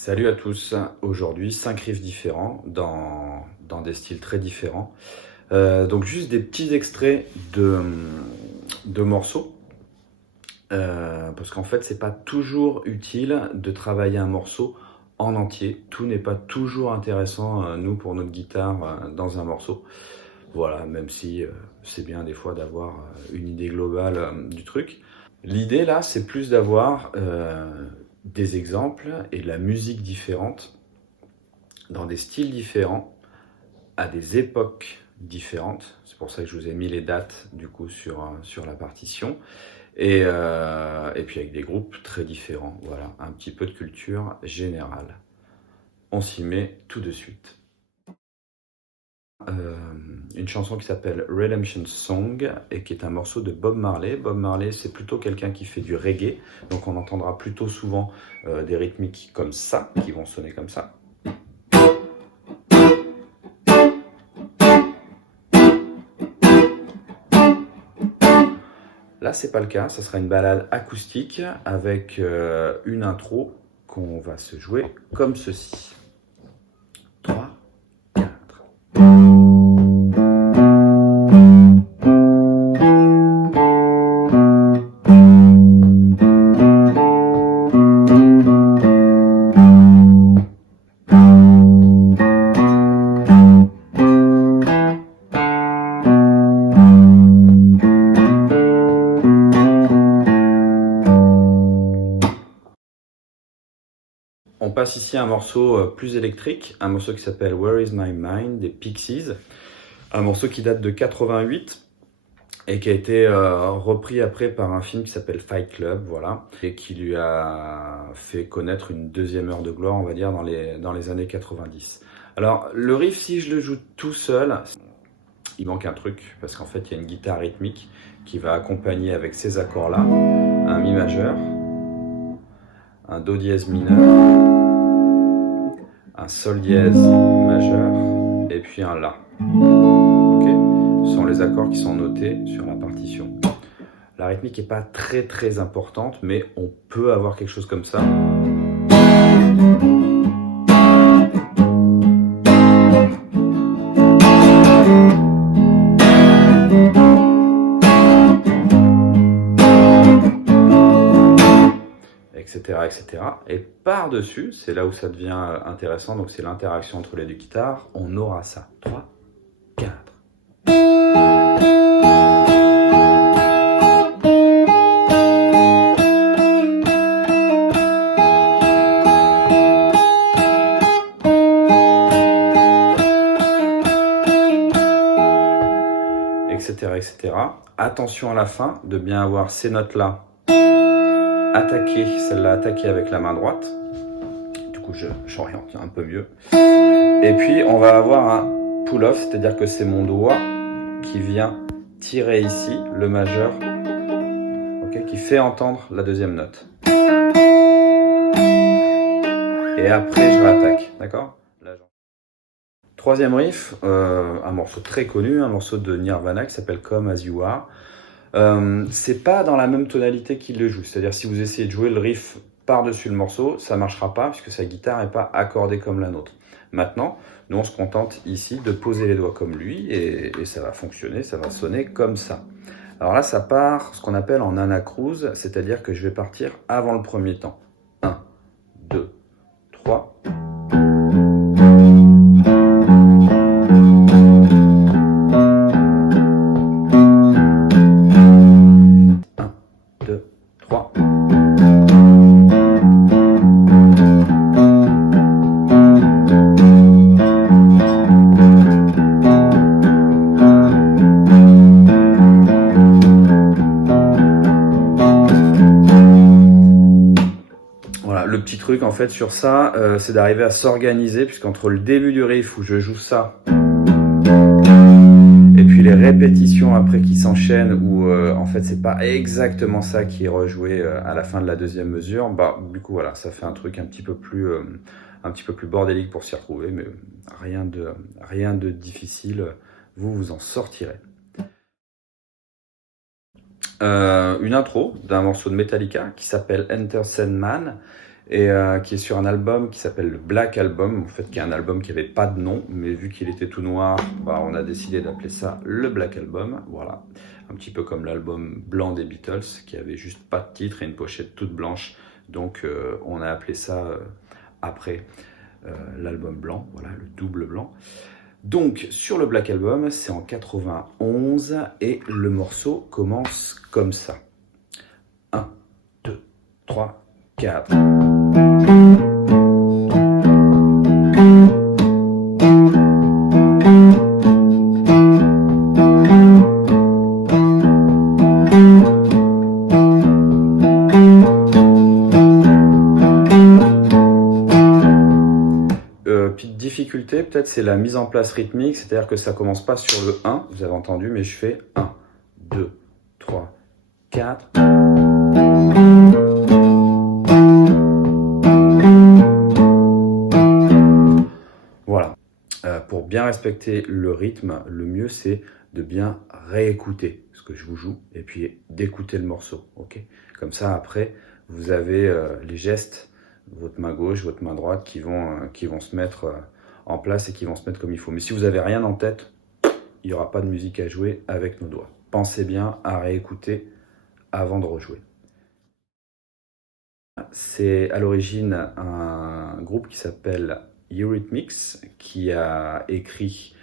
Salut à tous, aujourd'hui 5 riffs différents dans des styles très différents. Donc juste des petits extraits de morceaux, parce qu'en fait c'est pas toujours utile de travailler un morceau en entier. Tout n'est pas toujours intéressant, nous pour notre guitare, dans un morceau. Voilà, même si c'est bien des fois d'avoir une idée globale du truc. L'idée là, c'est plus d'avoir des exemples et de la musique différente dans des styles différents, à des époques différentes. C'est pour ça que je vous ai mis les dates du coup sur la partition. Et puis avec des groupes très différents. Voilà, un petit peu de culture générale. On s'y met tout de suite. Une chanson qui s'appelle Redemption Song et qui est un morceau de Bob Marley. Bob Marley, c'est plutôt quelqu'un qui fait du reggae, donc on entendra plutôt souvent des rythmiques comme ça, qui vont sonner comme ça. Là, c'est pas le cas, ça sera une ballade acoustique avec une intro qu'on va se jouer comme ceci. 3, 4. On passe ici à un morceau plus électrique, un morceau qui s'appelle Where is my mind des Pixies, un morceau qui date de 88 et qui a été repris après par un film qui s'appelle Fight Club, voilà, et qui lui a fait connaître une deuxième heure de gloire, on va dire, dans les années 90. Alors, le riff, si je le joue tout seul, il manque un truc, parce qu'en fait, il y a une guitare rythmique qui va accompagner avec ces accords-là, un Mi majeur, un Do dièse mineur, un Sol dièse majeur, et puis un La. Okay, ce sont les accords qui sont notés sur la partition. La rythmique n'est pas très importante, mais on peut avoir quelque chose comme ça. Etc. Et par-dessus, c'est là où ça devient intéressant, donc c'est l'interaction entre les deux guitares, on aura ça. 3, 4. Etc. Attention à la fin, de bien avoir ces notes-là attaquer, celle-là attaquer avec la main droite. Du coup, j'oriente un peu mieux. Et puis, on va avoir un pull-off, c'est-à-dire que c'est mon doigt qui vient tirer ici le majeur, okay, qui fait entendre la deuxième note. Et après, je rattaque, d'accord ? Troisième riff, un morceau très connu, un morceau de Nirvana qui s'appelle Come As You Are. C'est pas dans la même tonalité qu'il le joue, c'est-à-dire si vous essayez de jouer le riff par-dessus le morceau, ça marchera pas puisque sa guitare n'est pas accordée comme la nôtre. Maintenant, nous on se contente ici de poser les doigts comme lui et ça va fonctionner, ça va sonner comme ça. Alors là, ça part ce qu'on appelle en anacrouse, c'est-à-dire que je vais partir avant le premier temps. 1, 2, 3... Le petit truc en fait sur ça, c'est d'arriver à s'organiser, puisqu'entre le début du riff où je joue ça et puis les répétitions après qui s'enchaînent où en fait c'est pas exactement ça qui est rejoué à la fin de la deuxième mesure, bah du coup voilà, ça fait un truc un petit peu plus bordélique pour s'y retrouver, mais rien de difficile, vous en sortirez. Une intro d'un morceau de Metallica qui s'appelle Enter Sandman. et qui est sur un album qui s'appelle le Black Album, en fait qui est un album qui n'avait pas de nom, mais vu qu'il était tout noir, bah, on a décidé d'appeler ça le Black Album, voilà, un petit peu comme l'album blanc des Beatles, qui avait juste pas de titre et une pochette toute blanche, donc on a appelé ça après l'album blanc, voilà, le double blanc. Donc sur le Black Album, c'est en 91 et le morceau commence comme ça. 1, 2, 3, 4. Petite difficulté, peut-être, c'est la mise en place rythmique, c'est-à-dire que ça commence pas sur le 1, vous avez entendu, mais je fais 1, 2, 3, 4. Voilà. Pour bien respecter le rythme, le mieux c'est de bien réécouter ce que je vous joue et puis d'écouter le morceau. Ok, comme ça, après, vous avez les gestes, votre main gauche, votre main droite qui vont se mettre en place et qui vont se mettre comme il faut. Mais si vous n'avez rien en tête, il n'y aura pas de musique à jouer avec nos doigts. Pensez bien à réécouter avant de rejouer. C'est à l'origine un groupe qui s'appelle Eurythmics qui a écrit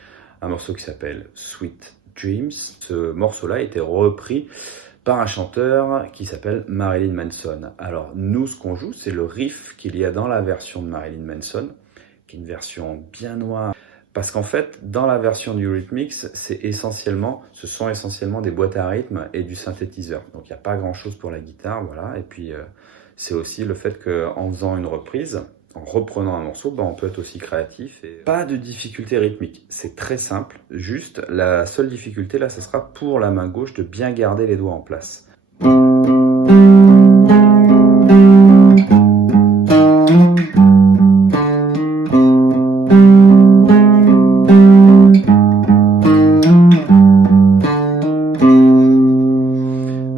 un morceau qui s'appelle Sweet Dreams. Ce morceau-là a été repris par un chanteur qui s'appelle Marilyn Manson. Alors nous, ce qu'on joue, c'est le riff qu'il y a dans la version de Marilyn Manson, qui est une version bien noire. Parce qu'en fait, dans la version du Eurythmics, ce sont essentiellement des boîtes à rythme et du synthétiseur. Donc il n'y a pas grand-chose pour la guitare, voilà. Et puis c'est aussi le fait qu'en faisant une reprise, en reprenant un morceau, on peut être aussi créatif. Et pas de difficulté rythmique, c'est très simple. Juste, la seule difficulté là, ce sera pour la main gauche de bien garder les doigts en place.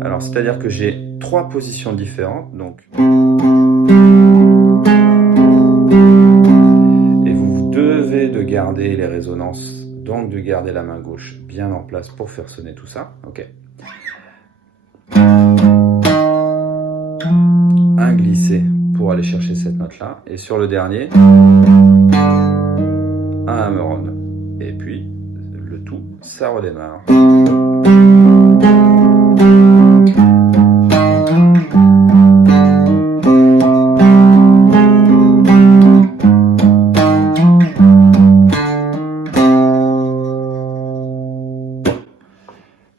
Alors, c'est-à-dire que j'ai 3 positions différentes, donc. Et vous devez de garder les résonances, donc de garder la main gauche bien en place pour faire sonner tout ça. Ok. Un glissé pour aller chercher cette note-là. Et sur le dernier, un hammer-on. Et puis, le tout, ça redémarre.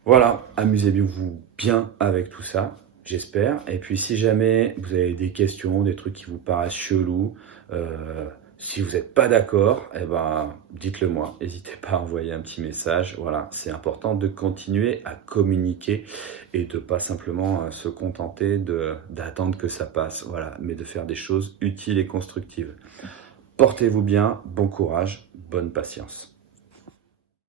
Voilà, amusez-vous bien avec tout ça, j'espère. Et puis si jamais vous avez des questions, des trucs qui vous paraissent chelous, si vous n'êtes pas d'accord, dites-le moi. N'hésitez pas à envoyer un petit message. Voilà, c'est important de continuer à communiquer et de pas simplement se contenter d'attendre que ça passe, voilà, mais de faire des choses utiles et constructives. Portez-vous bien, bon courage, bonne patience.